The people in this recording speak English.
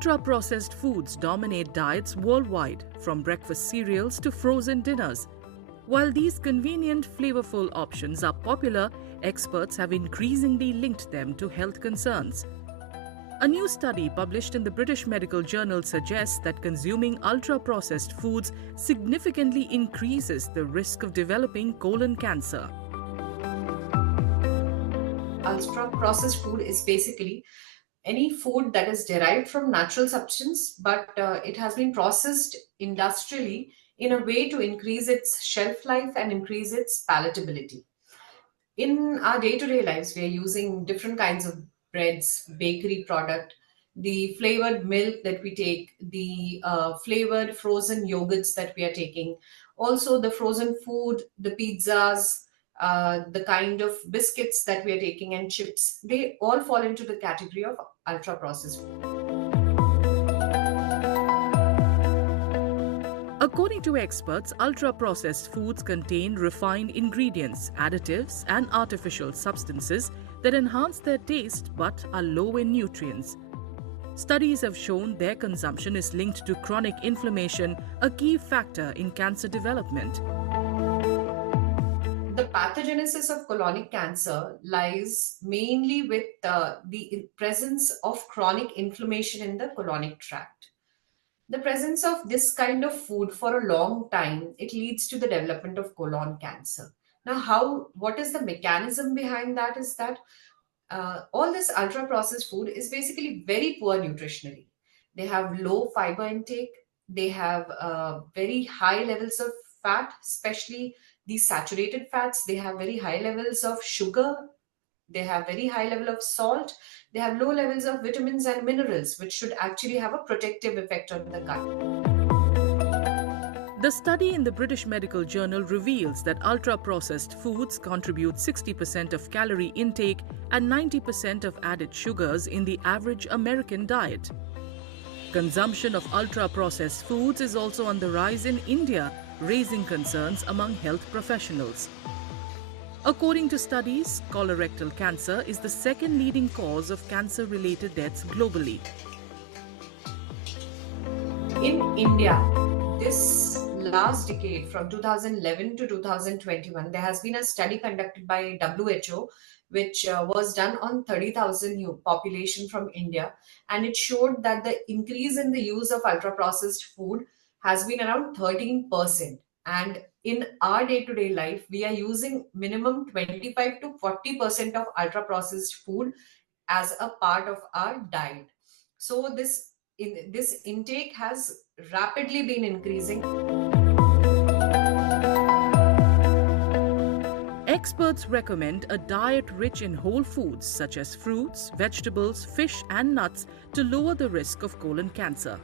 Ultra-processed foods dominate diets worldwide, from breakfast cereals to frozen dinners. While these convenient, flavorful options are popular, experts have increasingly linked them to health concerns. A new study published in the British Medical Journal suggests that consuming ultra-processed foods significantly increases the risk of developing colon cancer. Ultra-processed food is basically any food that is derived from natural substance, but it has been processed industrially in a way to increase its shelf life and increase its palatability. In our day-to-day lives, we are using different kinds of breads, bakery product, the flavored milk that we take, the flavored frozen yogurts that we are taking, also the frozen food, the pizzas, the kind of biscuits that we are taking and chips, they all fall into the category of ultra processed food. According to experts, ultra-processed foods contain refined ingredients, additives, and artificial substances that enhance their taste but are low in nutrients. Studies have shown their consumption is linked to chronic inflammation, a key factor in cancer development. The pathogenesis of colonic cancer lies mainly with the presence of chronic inflammation in the colonic tract. The presence of this kind of food for a long time, it leads to the development of colon cancer. Now, what is the mechanism behind that is that all this ultra processed food is basically very poor nutritionally. They have low fiber intake, they have very high levels of fat, especially these saturated fats. They have very high levels of sugar, they have very high level of salt, they have low levels of vitamins and minerals, which should actually have a protective effect on the gut. The study in the British Medical Journal reveals that ultra-processed foods contribute 60% of calorie intake and 90% of added sugars in the average American diet. Consumption of ultra-processed foods is also on the rise in India, raising concerns among health professionals. According to studies, colorectal cancer is the second leading cause of cancer-related deaths globally. In India, this last decade from 2011 to 2021, there has been a study conducted by WHO which was done on 30,000 population from India, and it showed that the increase in the use of ultra-processed food has been around 13%. And in our day-to-day life, we are using minimum 25 to 40% of ultra-processed food as a part of our diet. So this intake has rapidly been increasing. Experts recommend a diet rich in whole foods such as fruits, vegetables, fish, and nuts to lower the risk of colon cancer.